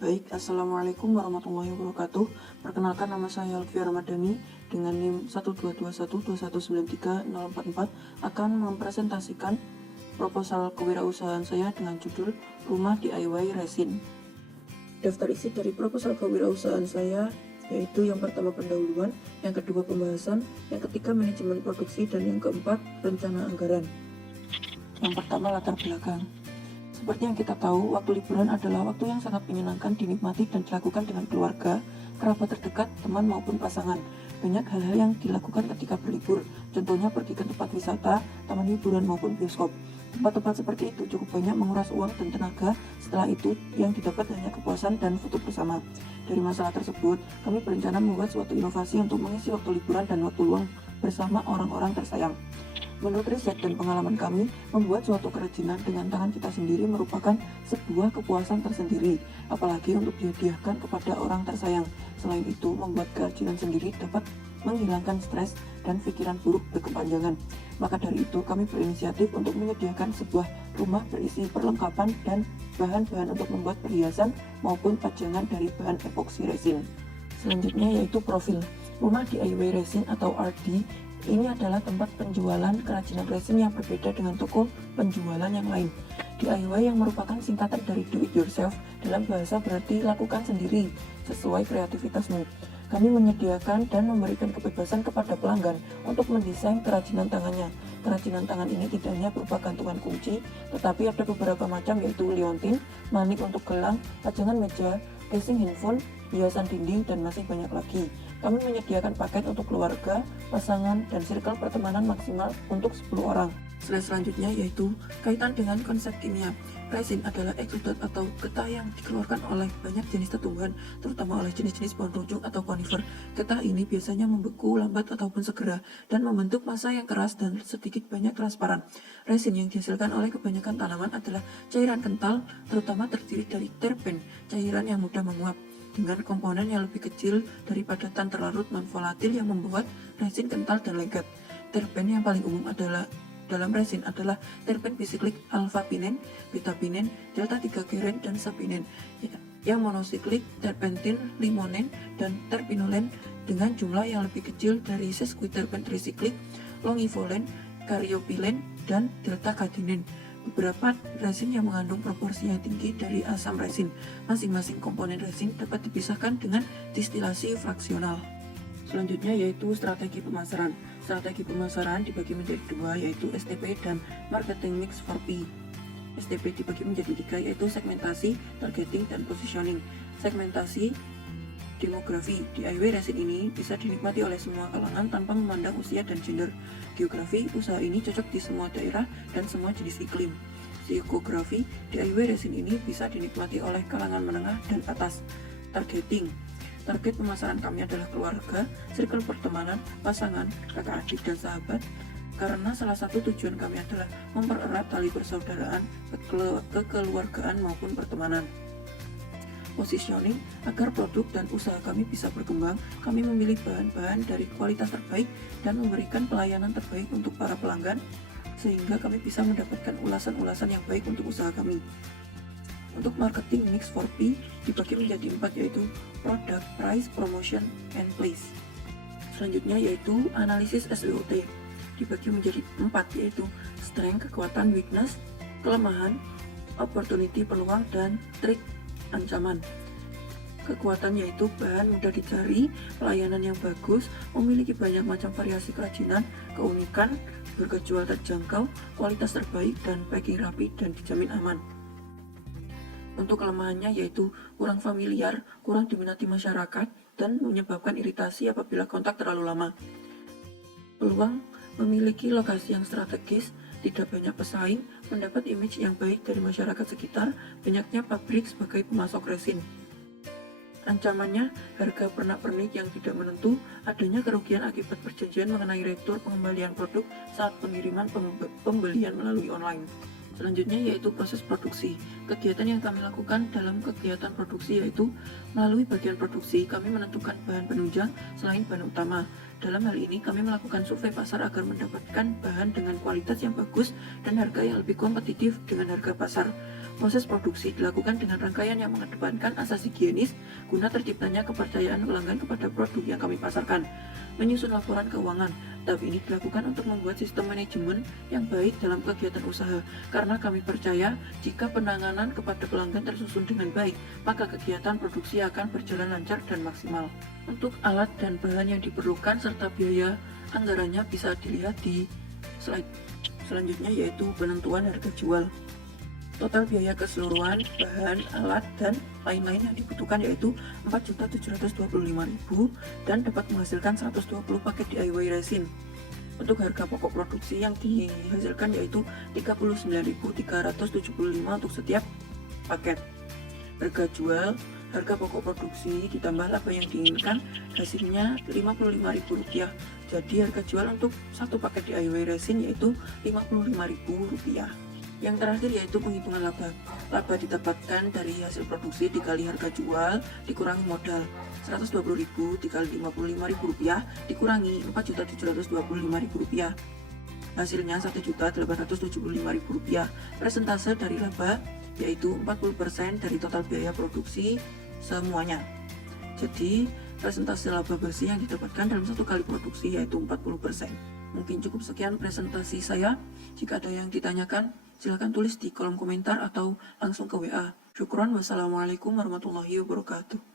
Baik, Assalamualaikum warahmatullahi wabarakatuh. Perkenalkan, nama saya Alfiya Ramadhani dengan NIM 12212193044 akan mempresentasikan proposal kewirausahaan saya dengan judul Rumah DIY Resin. Daftar isi dari proposal kewirausahaan saya yaitu yang pertama pendahuluan, yang kedua pembahasan, yang ketiga manajemen produksi, dan yang keempat rencana anggaran. Yang pertama latar belakang. Seperti yang kita tahu, waktu liburan adalah waktu yang sangat menyenangkan dinikmati dan dilakukan dengan keluarga, kerabat terdekat, teman maupun pasangan. Banyak hal-hal yang dilakukan ketika berlibur, contohnya pergi ke tempat wisata, taman hiburan maupun bioskop. Tempat-tempat seperti itu cukup banyak menguras uang dan tenaga, setelah itu yang didapat hanya kepuasan dan foto bersama. Dari masalah tersebut, kami berencana membuat suatu inovasi untuk mengisi waktu liburan dan waktu luang bersama orang-orang tersayang. Menurut riset dan pengalaman kami, membuat suatu kerajinan dengan tangan kita sendiri merupakan sebuah kepuasan tersendiri, apalagi untuk dihadiahkan kepada orang tersayang. Selain itu, membuat kerajinan sendiri dapat menghilangkan stres dan pikiran buruk berkepanjangan. Maka dari itu, kami berinisiatif untuk menyediakan sebuah rumah berisi perlengkapan dan bahan-bahan untuk membuat perhiasan maupun pajangan dari bahan epoksi resin. Selanjutnya yaitu profil. Rumah DIY Resin atau RD ini adalah tempat penjualan kerajinan resin yang berbeda dengan toko penjualan yang lain. DIY yang merupakan singkatan dari do it yourself, dalam bahasa berarti lakukan sendiri sesuai kreativitasmu. Kami menyediakan dan memberikan kebebasan kepada pelanggan untuk mendesain kerajinan tangannya. Kerajinan tangan ini tidak hanya berupa gantungan kunci, tetapi ada beberapa macam yaitu liontin, manik untuk gelang, pajangan meja, casing handphone, hiasan dinding, dan masih banyak lagi. Kami menyediakan paket untuk keluarga, pasangan, dan circle pertemanan maksimal untuk 10 orang. Slide selanjutnya yaitu kaitan dengan konsep kimia. Resin adalah eksudat atau getah yang dikeluarkan oleh banyak jenis tumbuhan, terutama oleh jenis-jenis pohon rujung atau konifer. Getah ini biasanya membeku, lambat, ataupun segera, dan membentuk massa yang keras dan sedikit banyak transparan. Resin yang dihasilkan oleh kebanyakan tanaman adalah cairan kental, terutama terdiri dari terpen, cairan yang mudah menguap, dengan komponen yang lebih kecil dari padatan terlarut non-volatil yang membuat resin kental dan lengket. Terpen yang paling umum dalam resin adalah terpen bisiklik alpha-pinen, beta-pinen, delta-3-geren, dan sapinen. Yang monosiklik terpentin, limonen, dan terpinolen dengan jumlah yang lebih kecil dari sesquiterpen trisiklik, longivolen, karyopilen, dan delta-kadinen. Beberapa resin yang mengandung proporsi yang tinggi dari asam resin. Masing-masing komponen resin dapat dipisahkan dengan distilasi fraksional. Selanjutnya yaitu strategi pemasaran. Strategi pemasaran dibagi menjadi dua, yaitu STP dan Marketing Mix 4P. STP dibagi menjadi tiga, yaitu segmentasi, targeting, dan positioning. Segmentasi demografi. DIY resin ini bisa dinikmati oleh semua kalangan tanpa memandang usia dan gender. Geografi, usaha ini cocok di semua daerah dan semua jenis iklim. Psikografi, DIY resin ini bisa dinikmati oleh kalangan menengah dan atas. Targeting, target pemasaran kami adalah keluarga, circle pertemanan, pasangan, kakak adik, dan sahabat, karena salah satu tujuan kami adalah mempererat tali persaudaraan, kekeluargaan maupun pertemanan. Positioning, agar produk dan usaha kami bisa berkembang, kami memilih bahan-bahan dari kualitas terbaik dan memberikan pelayanan terbaik untuk para pelanggan, sehingga kami bisa mendapatkan ulasan-ulasan yang baik untuk usaha kami. Untuk marketing mix 4P dibagi menjadi 4, yaitu product, price, promotion, and place. Selanjutnya yaitu analisis SWOT dibagi menjadi 4, yaitu strength, kekuatan, weakness, kelemahan, opportunity, peluang, dan trik, ancaman. Kekuatan yaitu bahan mudah dicari, pelayanan yang bagus, memiliki banyak macam variasi kerajinan, keunikan, harga jual terjangkau, kualitas terbaik, dan packing rapi dan dijamin aman. Untuk kelemahannya yaitu kurang familiar, kurang diminati masyarakat, dan menyebabkan iritasi apabila kontak terlalu lama. Peluang, memiliki lokasi yang strategis, tidak banyak pesaing, mendapat image yang baik dari masyarakat sekitar, banyaknya pabrik sebagai pemasok resin. Ancamannya, harga pernak-pernik yang tidak menentu, adanya kerugian akibat perjanjian mengenai retur pengembalian produk saat pengiriman pembelian melalui online. Selanjutnya yaitu proses produksi. Kegiatan yang kami lakukan dalam kegiatan produksi yaitu melalui bagian produksi kami menentukan bahan penunjang selain bahan utama. Dalam hal ini kami melakukan survei pasar agar mendapatkan bahan dengan kualitas yang bagus dan harga yang lebih kompetitif dengan harga pasar. Proses produksi dilakukan dengan rangkaian yang mengedepankan asas higienis guna terciptanya kepercayaan pelanggan kepada produk yang kami pasarkan. Menyusun laporan keuangan. Tahap ini dilakukan untuk membuat sistem manajemen yang baik dalam kegiatan usaha, karena kami percaya jika penanganan kepada pelanggan tersusun dengan baik, maka kegiatan produksi akan berjalan lancar dan maksimal. Untuk alat dan bahan yang diperlukan serta biaya anggarannya bisa dilihat di slide selanjutnya, yaitu penentuan harga jual. Total biaya keseluruhan bahan, alat, dan lain-lain yang dibutuhkan yaitu 4.725.000 dan dapat menghasilkan 120 paket DIY resin. Untuk harga pokok produksi yang dihasilkan yaitu 39.375 untuk setiap paket. Harga jual, harga pokok produksi ditambah laba yang diinginkan, hasilnya Rp55.000. Jadi harga jual untuk satu paket DIY resin yaitu Rp55.000. Yang terakhir yaitu penghitungan laba. Laba didapatkan dari hasil produksi dikali harga jual dikurangi modal. 120.000 dikali Rp55.000 dikurangi Rp4.725.000. Hasilnya Rp1.875.000. Persentase dari laba yaitu 40% dari total biaya produksi semuanya. Jadi persentase laba bersih yang didapatkan dalam satu kali produksi yaitu 40%. Mungkin cukup sekian presentasi saya. Jika ada yang ditanyakan, silakan tulis di kolom komentar atau langsung ke WA. Syukron, wassalamualaikum warahmatullahi wabarakatuh.